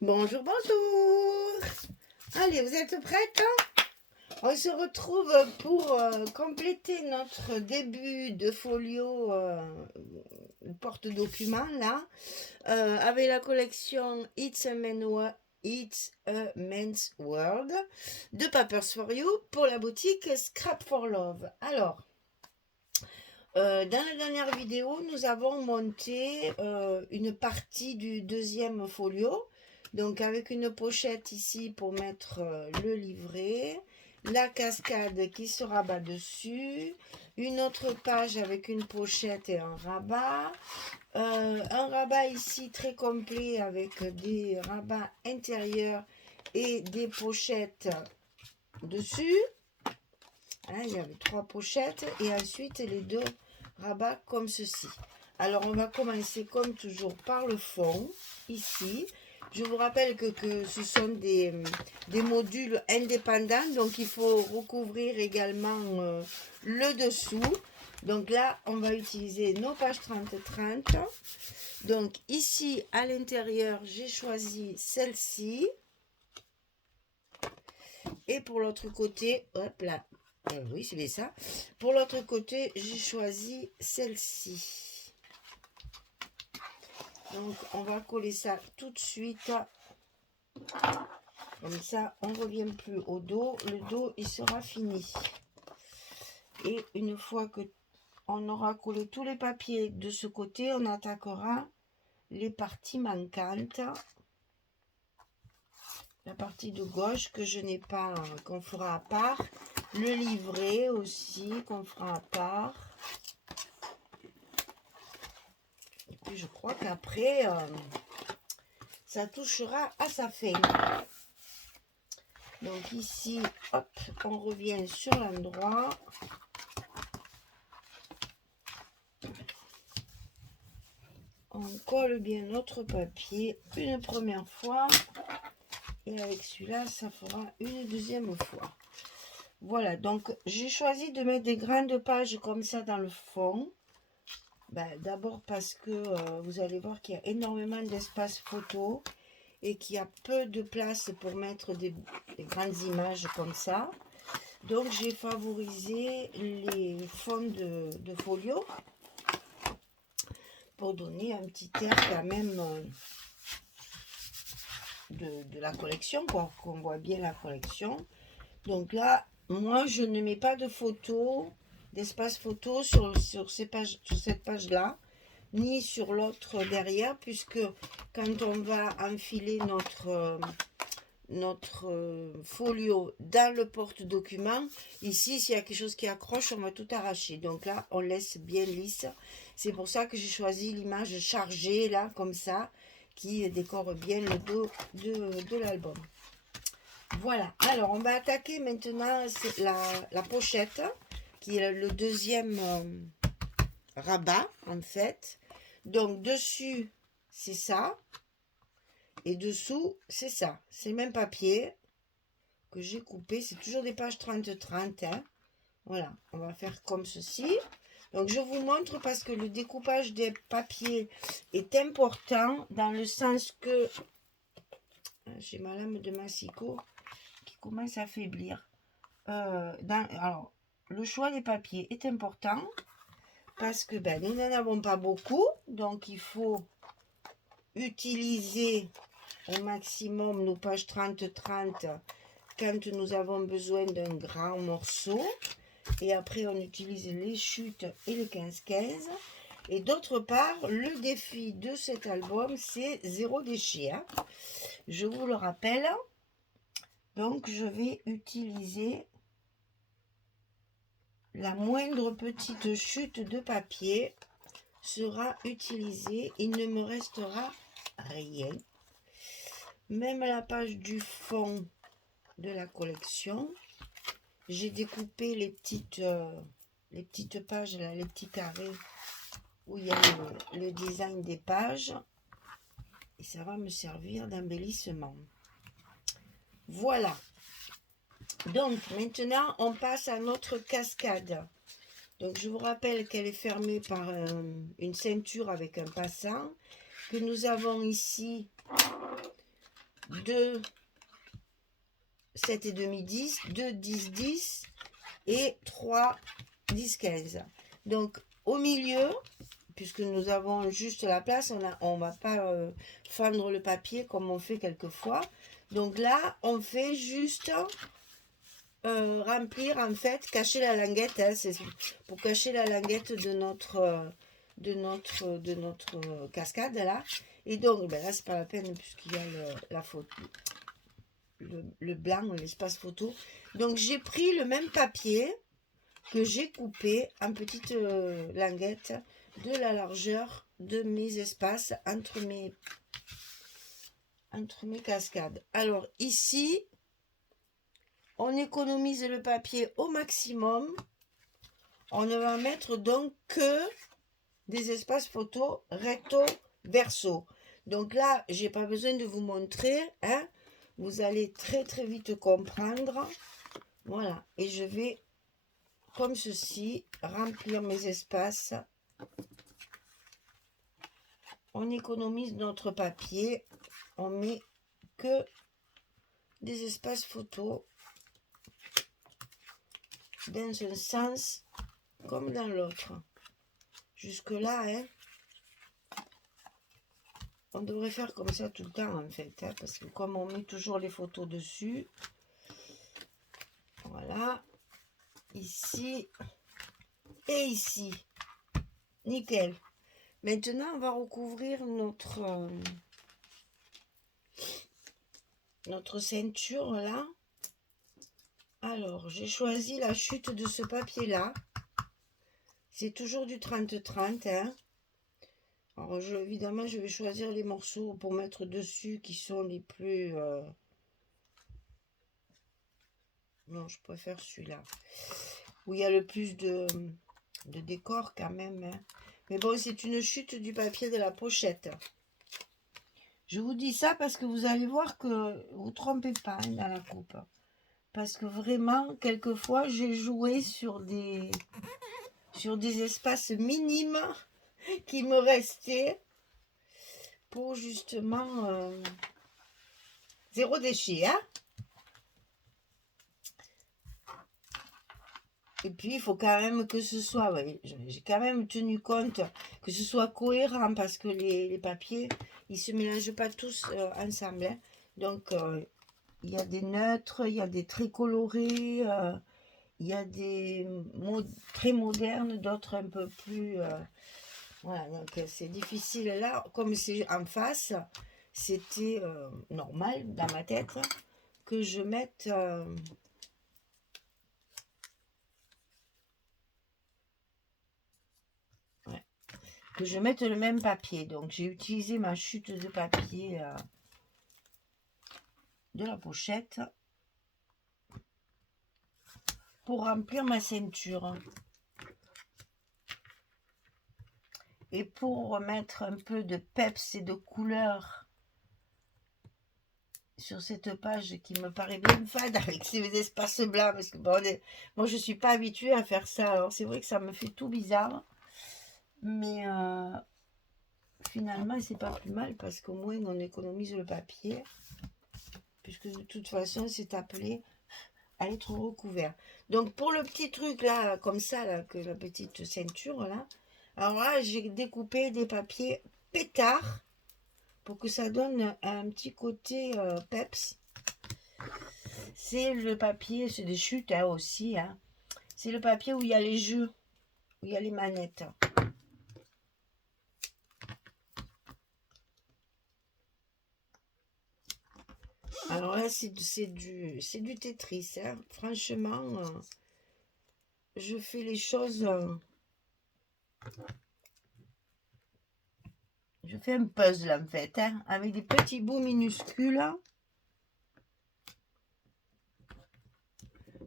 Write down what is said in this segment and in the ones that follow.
Bonjour, bonjour. Allez, vous êtes prêtes? On se retrouve pour compléter notre début de folio porte-document là, avec la collection It's a Man's World de Papers for You pour la boutique Scrap for Love. Alors, dans la dernière vidéo, nous avons monté une partie du deuxième folio. Donc avec une pochette ici pour mettre le livret, la cascade qui se rabat dessus, une autre page avec une pochette et un rabat ici très complet avec des rabats intérieurs et des pochettes dessus. Hein, il y avait 3 pochettes et ensuite les 2 rabats comme ceci. Alors on va commencer comme toujours par le fond, ici. Je vous rappelle que ce sont des modules indépendants, donc il faut recouvrir également le dessous. Donc là, on va utiliser nos pages 30-30. Donc ici, à l'intérieur, j'ai choisi celle-ci. Et pour l'autre côté, hop là, oui, c'est bien ça. Pour l'autre côté, j'ai choisi celle-ci. Donc, on va coller ça tout de suite. Comme ça, on ne revient plus au dos. Le dos, il sera fini. Et une fois que on aura collé tous les papiers de ce côté, on attaquera les parties manquantes. La partie de gauche que je n'ai pas, qu'on fera à part. Le livret aussi, qu'on fera à part. Et puis je crois qu'après, ça touchera à sa fin. Donc ici, hop, on revient sur l'endroit. On colle bien notre papier une première fois. Et avec celui-là, ça fera une deuxième fois. Voilà, donc j'ai choisi de mettre des grandes pages comme ça dans le fond. D'abord parce que vous allez voir qu'il y a énormément d'espace photo et qu'il y a peu de place pour mettre des grandes images comme ça. Donc j'ai favorisé les fonds de folio pour donner un petit air quand même de la collection, quoi, qu'on voit bien la collection. Donc là, moi je ne mets pas de photos, d'espace photo sur cette page-là, ni sur l'autre derrière, puisque quand on va enfiler notre folio dans le porte-document, ici s'il y a quelque chose qui accroche, on va tout arracher. Donc là on laisse bien lisse. C'est pour ça que j'ai choisi l'image chargée là comme ça, qui décore bien le dos de l'album. Voilà, alors on va attaquer maintenant la pochette, qui est le deuxième rabat en fait. Donc dessus c'est ça, et dessous c'est ça. C'est le même papier que j'ai coupé, c'est toujours des pages 30-30. Hein. Voilà, on va faire comme ceci. Donc je vous montre parce que le découpage des papiers est important dans le sens que j'ai ma lame de massicot qui commence à faiblir. Alors, le choix des papiers est important parce que nous n'en avons pas beaucoup, donc il faut utiliser au maximum nos pages 30-30 quand nous avons besoin d'un grand morceau. Et après, on utilise les chutes et les 15-15. Et d'autre part, le défi de cet album, c'est zéro déchet. Hein. Je vous le rappelle. Donc, je vais utiliser la moindre petite chute de papier sera utilisée. Il ne me restera rien. Même la page du fond de la collection, j'ai découpé les petites pages, là, les petits carrés où il y a le design des pages. Et ça va me servir d'embellissement. Voilà. Donc, maintenant, on passe à notre cascade. Donc, je vous rappelle qu'elle est fermée par une ceinture avec un passant. Que nous avons ici 2, 7,5, 10, 2, 10, 10 et 3, 10, 15. Donc, au milieu, puisque nous avons juste la place, on ne va pas fendre le papier comme on fait quelquefois. Donc là, on fait juste remplir, en fait, cacher la languette. Hein, c'est pour cacher la languette de notre cascade là. Et donc, ben là, c'est pas la peine puisqu'il y a la photo, le blanc, l'espace photo. Donc, j'ai pris le même papier que j'ai coupé en petites languettes de la largeur de mes espaces entre mes cascades. Alors ici, on économise le papier au maximum. On ne va mettre donc que des espaces photo recto verso. Donc là, j'ai pas besoin de vous montrer, hein. Vous allez très très vite comprendre. Voilà, et je vais comme ceci remplir mes espaces. On économise notre papier, on met que des espaces photo dans un sens comme dans l'autre. Jusque là, hein, on devrait faire comme ça tout le temps en fait, hein, parce que comme on met toujours les photos dessus, voilà, ici et ici, nickel. Maintenant, on va recouvrir notre ceinture là. Alors, j'ai choisi la chute de ce papier là. C'est toujours du 30-30, hein. Alors, évidemment, je vais choisir les morceaux pour mettre dessus qui sont les plus... Non, je préfère celui-là. Où il y a le plus de décor quand même, hein. Mais bon, c'est une chute du papier de la pochette. Je vous dis ça parce que vous allez voir que vous ne trompez pas, hein, dans la coupe. Parce que vraiment, quelquefois, j'ai joué sur des espaces minimes qui me restaient pour justement zéro déchet, hein. Et puis, il faut quand même que ce soit, ouais, j'ai quand même tenu compte que ce soit cohérent parce que les papiers, ils ne se mélangent pas tous ensemble, hein. Donc, il y a des neutres, il y a des très colorés, il y a des très modernes, d'autres un peu plus... voilà, donc c'est difficile là. Comme c'est en face, c'était normal dans ma tête que je mette... que je mette le même papier. Donc j'ai utilisé ma chute de papier de la pochette pour remplir ma ceinture. Et pour remettre un peu de peps et de couleur sur cette page qui me paraît bien fade avec ces espaces blancs, parce que bon, moi je suis pas habituée à faire ça, alors c'est vrai que ça me fait tout bizarre, mais finalement c'est pas plus mal parce qu'au moins on économise le papier, puisque de toute façon c'est appelé à être recouvert. Donc pour le petit truc là, comme ça, là, que la petite ceinture là, alors là j'ai découpé des papiers pétards pour que ça donne un petit côté peps. C'est le papier, c'est des chutes hein, aussi, hein. C'est le papier où il y a les jeux, où il y a les manettes. Alors là, c'est du Tetris, hein. Franchement, je fais les choses... je fais un puzzle en fait, hein, avec des petits bouts minuscules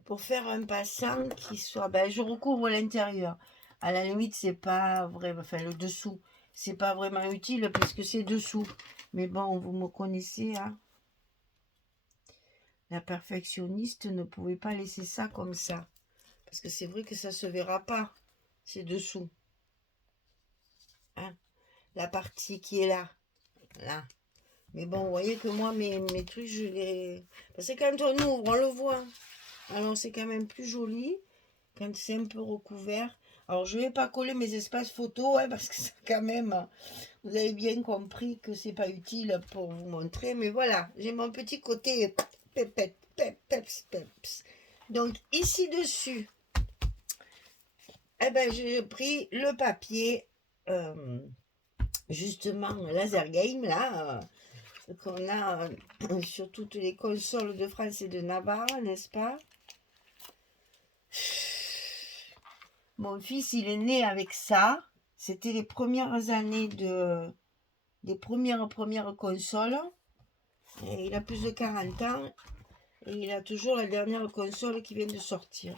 pour faire un passant qui soit... Ben, je recouvre l'intérieur. À la limite, c'est pas vrai, enfin le dessous, c'est pas vraiment utile puisque c'est dessous. Mais bon, vous me connaissez, hein. La perfectionniste ne pouvait pas laisser ça comme ça. Parce que c'est vrai que ça se verra pas, c'est dessous. Hein, la partie qui est là. Là. Mais bon, vous voyez que moi, mes trucs, je les... Parce que quand on ouvre, on le voit. Alors, c'est quand même plus joli quand c'est un peu recouvert. Alors, je ne vais pas coller mes espaces photos, hein, parce que c'est quand même... Vous avez bien compris que c'est pas utile pour vous montrer. Mais voilà, j'ai mon petit côté pépette, peps, peps. Donc, ici dessus, eh ben, j'ai pris le papier, justement, laser game, là, qu'on a sur toutes les consoles de France et de Navarre, n'est-ce pas? Mon fils, il est né avec ça. C'était les premières années des premières consoles. Et il a plus de 40 ans. Et il a toujours la dernière console qui vient de sortir.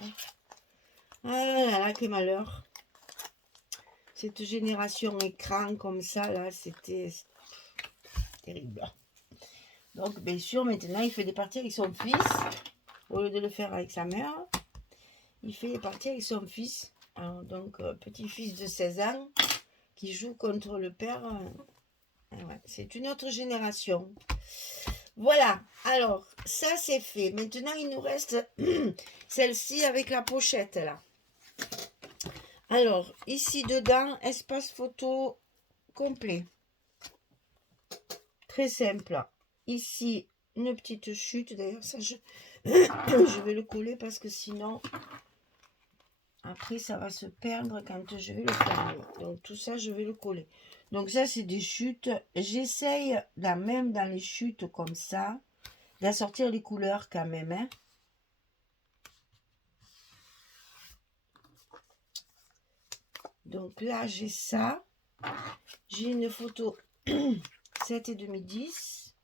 Ah là là, quel malheur. Cette génération écran comme ça, là, c'était terrible. Donc, bien sûr, maintenant, il fait des parties avec son fils. Au lieu de le faire avec sa mère, il fait des parties avec son fils. Alors, donc, petit-fils de 16 ans qui joue contre le père. Ouais, c'est une autre génération. Voilà, alors, ça c'est fait. Maintenant, il nous reste celle-ci avec la pochette, là. Alors, ici dedans, espace photo complet. Très simple. Ici, une petite chute. D'ailleurs, ça, je vais le coller parce que sinon, après, ça va se perdre quand je vais le fermer. Donc, tout ça, je vais le coller. Donc, ça, c'est des chutes. J'essaye, même dans les chutes comme ça, d'assortir les couleurs quand même. Hein. Donc, là, j'ai ça. J'ai une photo 7,5-10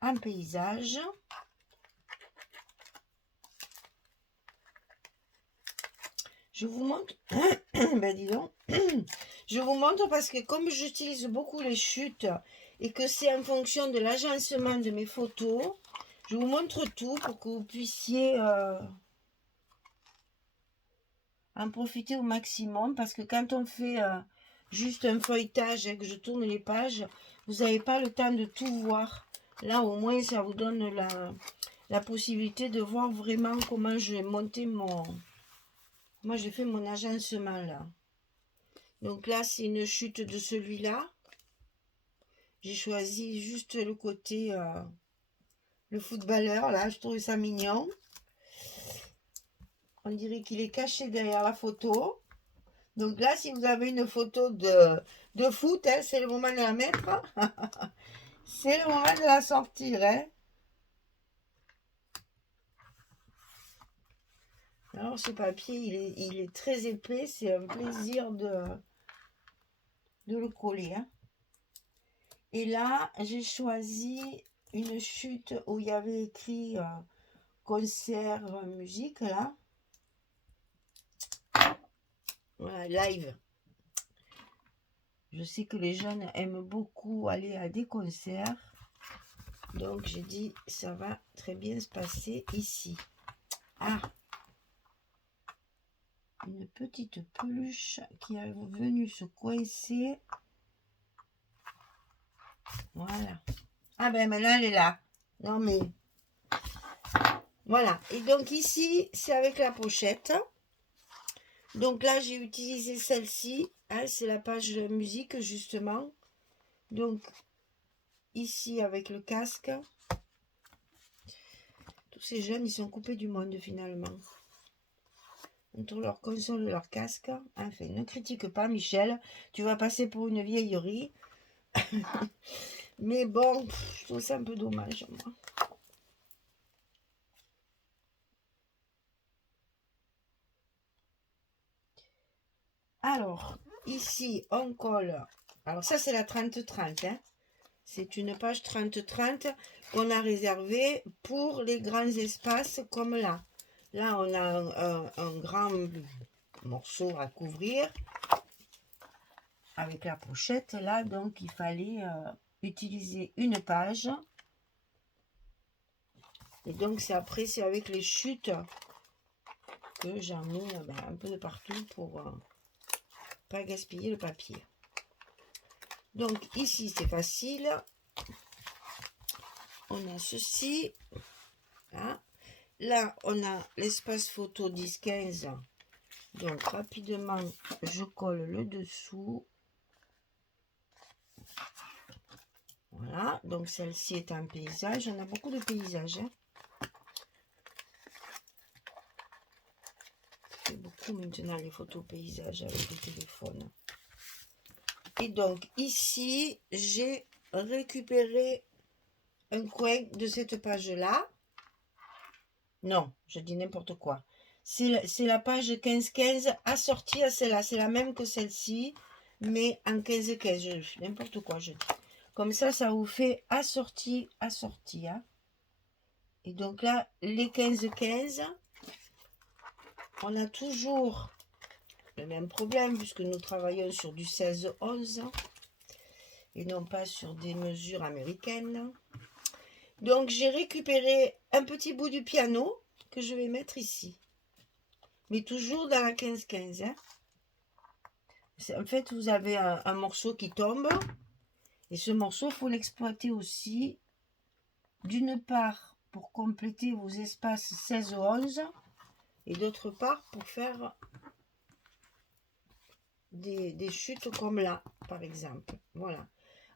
en paysage. Je vous montre, ben dis donc, je vous montre parce que comme j'utilise beaucoup les chutes et que c'est en fonction de l'agencement de mes photos, je vous montre tout pour que vous puissiez en profiter au maximum parce que quand on fait juste un feuilletage et que je tourne les pages, vous n'avez pas le temps de tout voir. Là, au moins, ça vous donne la possibilité de voir vraiment comment je vais monter mon... Moi, j'ai fait mon agencement là. Donc là, c'est une chute de celui-là. J'ai choisi juste le côté, le footballeur, là. Je trouve ça mignon. On dirait qu'il est caché derrière la photo. Donc là, si vous avez une photo de foot, hein, c'est le moment de la mettre. C'est le moment de la sortir. Hein. Alors, ce papier, il est très épais. C'est un plaisir de le coller. Hein. Et là, j'ai choisi une chute où il y avait écrit concert, musique, là. Voilà, live. Je sais que les jeunes aiment beaucoup aller à des concerts. Donc, j'ai dit, ça va très bien se passer ici. Ah, une petite peluche qui est venue se coincer. Voilà. Ah ben maintenant, elle est là. Non mais... Voilà. Et donc ici, c'est avec la pochette. Donc là, j'ai utilisé celle-ci. Hein, c'est la page musique, justement. Donc, ici, avec le casque. Tous ces jeunes, ils sont coupés du monde, finalement. Entre leur console et leur casque. Enfin, ne critique pas, Michel. Tu vas passer pour une vieillerie. Mais bon, je trouve ça un peu dommage, moi. Alors, ici, on colle. Alors, ça, c'est la 30-30. Hein. C'est une page 30-30 qu'on a réservée pour les grands espaces comme là. Là, on a un grand morceau à couvrir avec la pochette. Là, donc, il fallait utiliser une page. Et donc, c'est après, c'est avec les chutes que j'en mets un peu de partout pour pas gaspiller le papier. Donc ici c'est facile. On a ceci. Hein. Là on a l'espace photo 10-15. Donc rapidement je colle le dessous. Voilà, donc celle-ci est un paysage. On a beaucoup de paysages. Hein. Je fais beaucoup maintenant les photos paysages avec le téléphone. Et donc ici, j'ai récupéré un coin de cette page-là. Non, je dis n'importe quoi. C'est la page 15-15 assortie à celle-là. C'est la même que celle-ci, mais en 15-15. N'importe quoi, je dis. Comme ça vous fait assorti. Hein. Et donc là, les 15-15, on a toujours le même problème, puisque nous travaillons sur du 16-11 et non pas sur des mesures américaines. Donc j'ai récupéré un petit bout du piano que je vais mettre ici. Mais toujours dans la 15-15. Hein. En fait, vous avez un morceau qui tombe. Et ce morceau, il faut l'exploiter aussi, d'une part, pour compléter vos espaces 16-11, et d'autre part, pour faire des chutes comme là, par exemple. Voilà.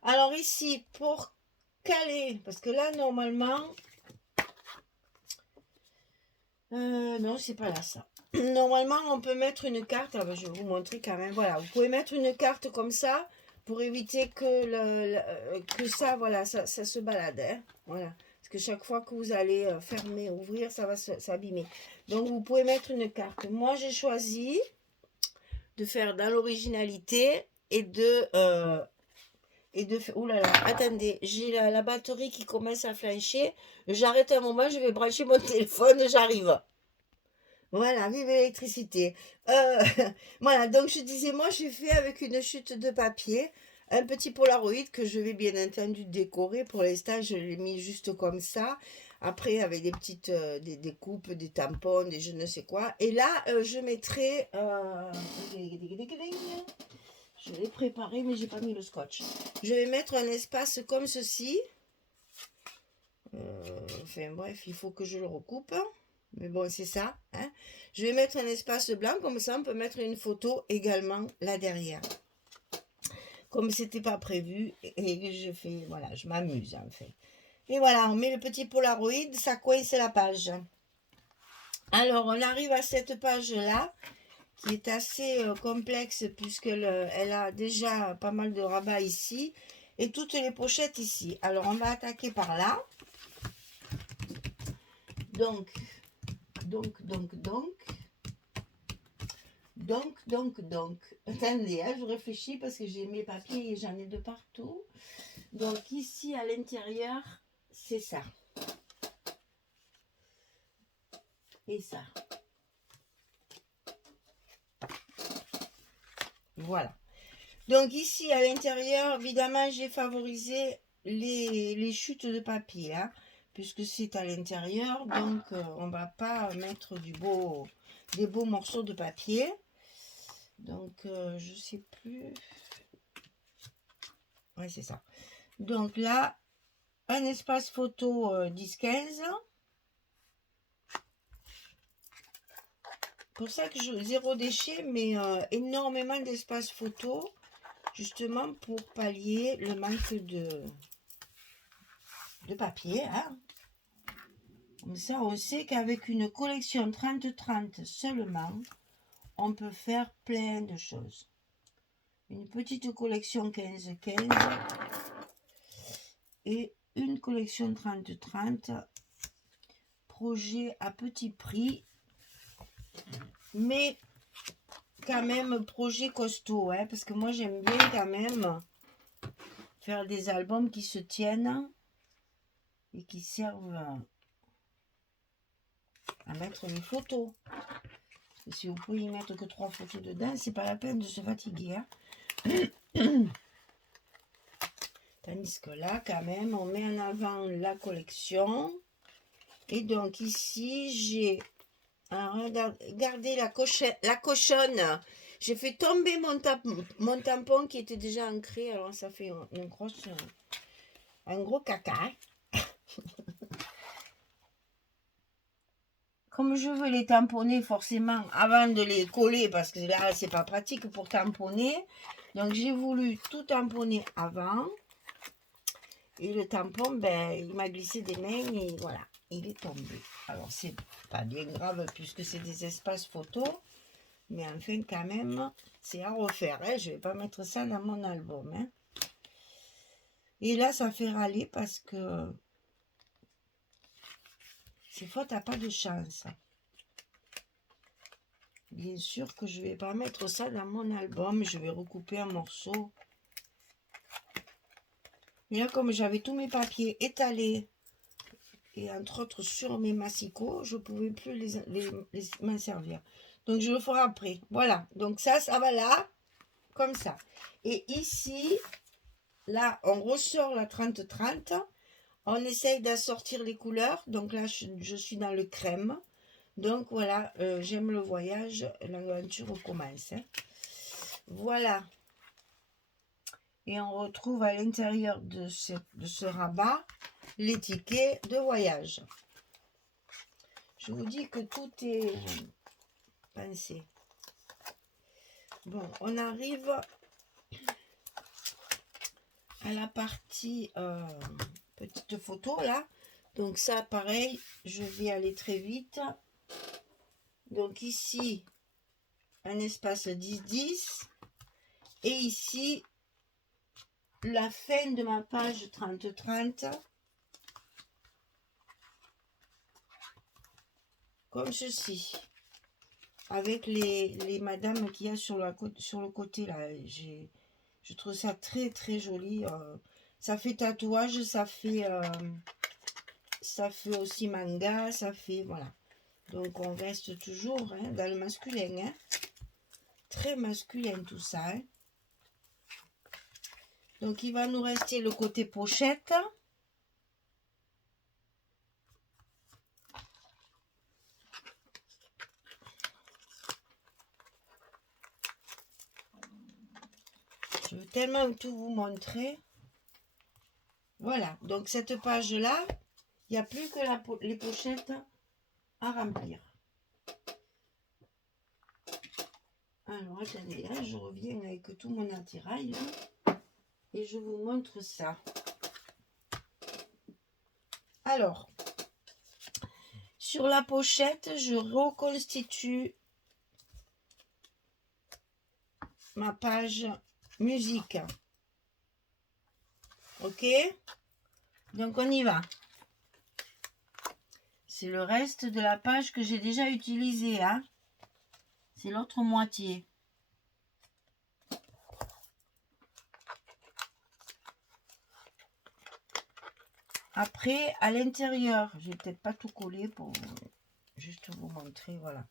Alors ici, pour caler, parce que là, normalement, non, c'est pas là, ça. Normalement, on peut mettre une carte, ah ben, je vais vous montrer quand même, voilà, vous pouvez mettre une carte comme ça, pour éviter que ça, voilà, ça se balade, hein, voilà. Parce que chaque fois que vous allez fermer, ouvrir, ça va s'abîmer. Donc, vous pouvez mettre une carte. Moi, j'ai choisi de faire dans l'originalité et de faire... Ouh là là, attendez, j'ai la batterie qui commence à flancher. J'arrête un moment, je vais brancher mon téléphone, j'arrive. Voilà, vive l'électricité. Voilà, donc je disais, moi j'ai fait avec une chute de papier, un petit Polaroid que je vais bien entendu décorer. Pour l'instant, je l'ai mis juste comme ça. Après, avec des petites des coupes, des tampons, des je ne sais quoi. Et là, je mettrai... je l'ai préparé, mais j'ai pas mis le scotch. Je vais mettre un espace comme ceci. Enfin bref, il faut que je le recoupe. Mais bon, c'est ça. Hein. Je vais mettre un espace blanc, comme ça on peut mettre une photo également là derrière. Comme c'était pas prévu, et je fais, voilà, je m'amuse en fait. Et voilà, on met le petit Polaroid, ça coince la page. Alors, on arrive à cette page-là, qui est assez complexe, puisqu'elle a déjà pas mal de rabats ici, et toutes les pochettes ici. Alors, on va attaquer par là. Donc, attendez, hein, je réfléchis parce que j'ai mes papiers et j'en ai de partout. Donc ici à l'intérieur, c'est ça. Et ça. Voilà. Donc ici à l'intérieur, évidemment, j'ai favorisé les chutes de papier, hein, puisque c'est à l'intérieur, donc on va pas mettre des beaux morceaux de papier. Donc, je sais plus. Ouais, c'est ça. Donc là, un espace photo 10-15. Pour ça que je zéro déchet, mais énormément d'espace photo, justement pour pallier le manque de papier. Hein. Comme ça, on sait qu'avec une collection 30-30 seulement, on peut faire plein de choses. Une petite collection 15-15 et une collection 30-30, projet à petit prix, mais quand même projet costaud, hein, parce que moi j'aime bien quand même faire des albums qui se tiennent et qui servent à mettre les photos. Et si vous pouvez y mettre que 3 photos dedans, c'est pas la peine de se fatiguer. Hein. Tandis que là, quand même, on met en avant la collection. Et donc ici, j'ai regardé la cochonne J'ai fait tomber mon tampon qui était déjà ancré, alors ça fait un gros caca. Hein. Comme je veux les tamponner forcément avant de les coller, parce que là, c'est pas pratique pour tamponner. Donc, j'ai voulu tout tamponner avant. Et le tampon, ben, il m'a glissé des mains et voilà, il est tombé. Alors, c'est pas bien grave puisque c'est des espaces photos. Mais enfin, quand même, c'est à refaire. Hein. Je vais pas mettre ça dans mon album. Hein. Et là, ça fait râler parce que ces fois, t'as pas de chance. Bien sûr que je vais pas mettre ça dans mon album. Je vais recouper un morceau. Et là, comme j'avais tous mes papiers étalés, et entre autres sur mes massicots, je ne pouvais plus m'en servir. Donc, je le ferai après. Voilà. Donc, ça va là, comme ça. Et ici, là, on ressort la 30-30. On essaye d'assortir les couleurs. Donc là, je suis dans le crème. Donc, voilà, j'aime le voyage. L'aventure commence. Hein. Voilà. Et on retrouve à l'intérieur de ce rabat les tickets de voyage. Je vous dis que tout est pensé. Bon, on arrive à la partie petite photo là. Donc ça, pareil, je vais aller très vite. Donc ici, un espace 10-10. Et ici, la fin de ma page 30-30. Comme ceci. Avec les madames qu'il y a sur le côté là. Je trouve ça très très joli. Ça fait tatouage, ça fait aussi manga, ça fait voilà. Donc on reste toujours hein, dans le masculin. Hein. Très masculin tout ça. Hein. Donc il va nous rester le côté pochette. Je veux tellement tout vous montrer. Voilà, donc cette page-là, il n'y a plus que les pochettes à remplir. Alors, attendez, là, je reviens avec tout mon attirail et je vous montre ça. Alors, sur la pochette, je reconstitue ma page musique. Ok? Donc, on y va. C'est le reste de la page que j'ai déjà utilisée. Hein? C'est l'autre moitié. Après, à l'intérieur, je vais peut-être pas tout coller pour juste vous montrer. Voilà.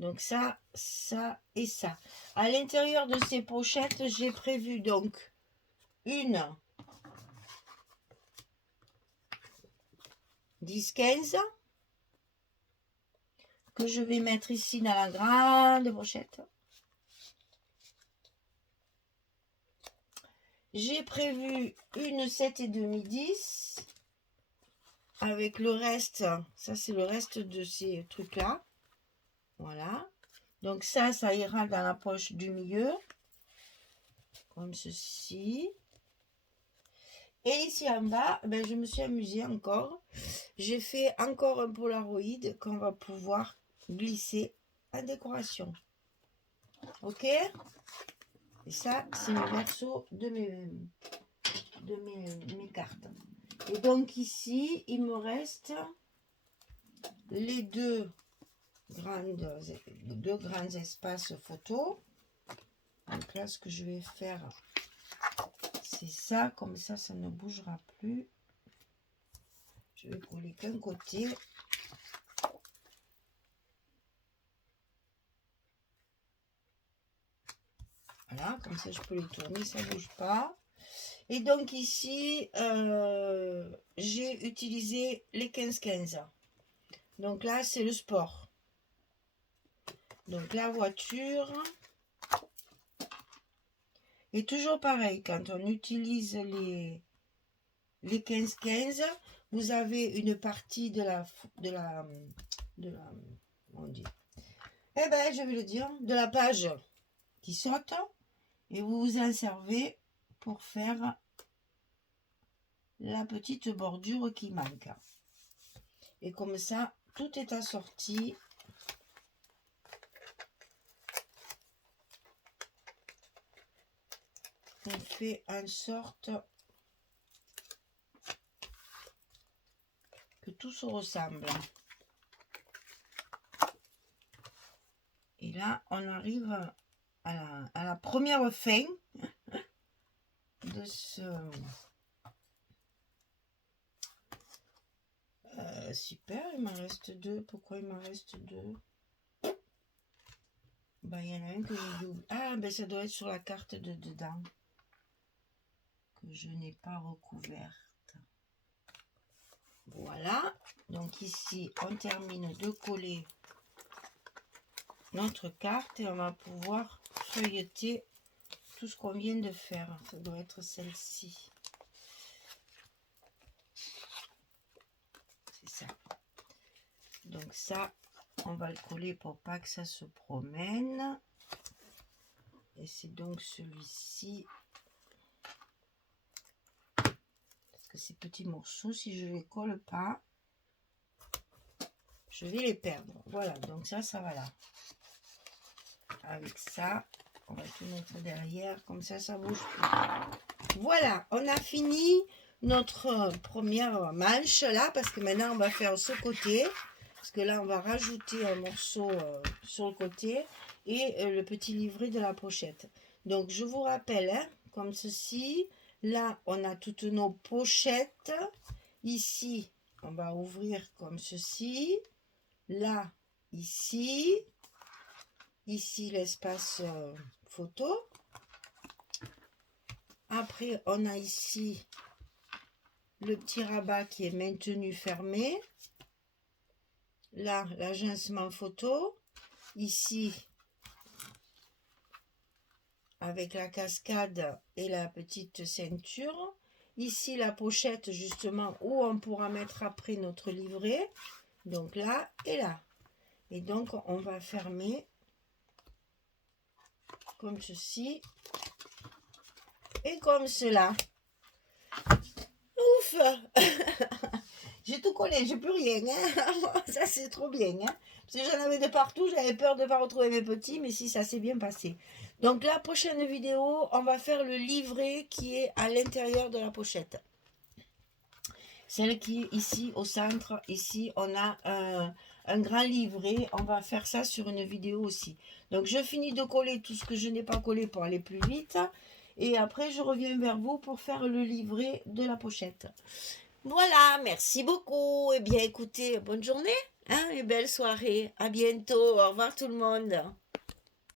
Donc ça, ça et ça. À l'intérieur de ces pochettes, j'ai prévu donc une 10-15 que je vais mettre ici dans la grande pochette. J'ai prévu une 7,5-10 avec le reste. Ça, c'est le reste de ces trucs-là. Voilà. Donc ça ira dans la poche du milieu. Comme ceci. Et ici en bas, ben, je me suis amusée encore. J'ai fait encore un Polaroid qu'on va pouvoir glisser en décoration. Ok? Et ça, c'est le verso de mes cartes. Et donc ici, il me reste les deux grands espaces photos. Donc là, ce que je vais faire, c'est ça. Comme ça, ça ne bougera plus. Je vais coller qu'un côté. Voilà, comme ça, je peux les tourner, ça ne bouge pas. Et donc ici, j'ai utilisé les 15-15. Donc là, c'est le sport. Donc la voiture, Et toujours pareil, quand on utilise les 15-15, vous avez une partie de la on dit, eh ben, je vais le dire, de la page qui saute, et vous vous en servez pour faire la petite bordure qui manque. Et comme ça, tout est assorti. On fait en sorte que tout se ressemble. Et là, on arrive à la première fin de ce... super, il m'en reste 2. Pourquoi il m'en reste 2? Ben, il y en a un que j'ai oublié. Ah, ben ça doit être sur la carte de dedans. Que je n'ai pas recouverte. Voilà. Donc ici, on termine de coller notre carte et on va pouvoir feuilleter tout ce qu'on vient de faire. Ça doit être celle-ci. C'est ça. Donc ça, on va le coller pour pas que ça se promène. Et c'est donc celui-ci. Parce que ces petits morceaux, si je les colle pas, je vais les perdre. Voilà, donc ça va là. Avec ça, on va tout mettre derrière, comme ça bouge plus. Voilà, on a fini notre première manche là, parce que maintenant on va faire ce côté, parce que là on va rajouter un morceau sur le côté et le petit livret de la pochette. Donc je vous rappelle, hein, comme ceci, là on a toutes nos pochettes, ici on va ouvrir comme ceci, là, ici l'espace photo. Après on a ici le petit rabat qui est maintenu fermé, là l'agencement photo, ici avec la cascade et la petite ceinture, ici la pochette justement où on pourra mettre après notre livret, donc là et là. Et donc on va fermer comme ceci et comme cela. Ouf. J'ai tout collé, j'ai plus rien, hein. Ça c'est trop bien, hein. Parce que j'en avais de partout, j'avais peur de ne pas retrouver mes petits, mais si, ça s'est bien passé. Donc la prochaine vidéo, on va faire le livret qui est à l'intérieur de la pochette. Celle qui est ici au centre, ici on a un grand livret, on va faire ça sur une vidéo aussi. Donc je finis de coller tout ce que je n'ai pas collé pour aller plus vite. Et après je reviens vers vous pour faire le livret de la pochette. Voilà, merci beaucoup. Eh bien écoutez, bonne journée, hein, et belle soirée. À bientôt. Au revoir tout le monde.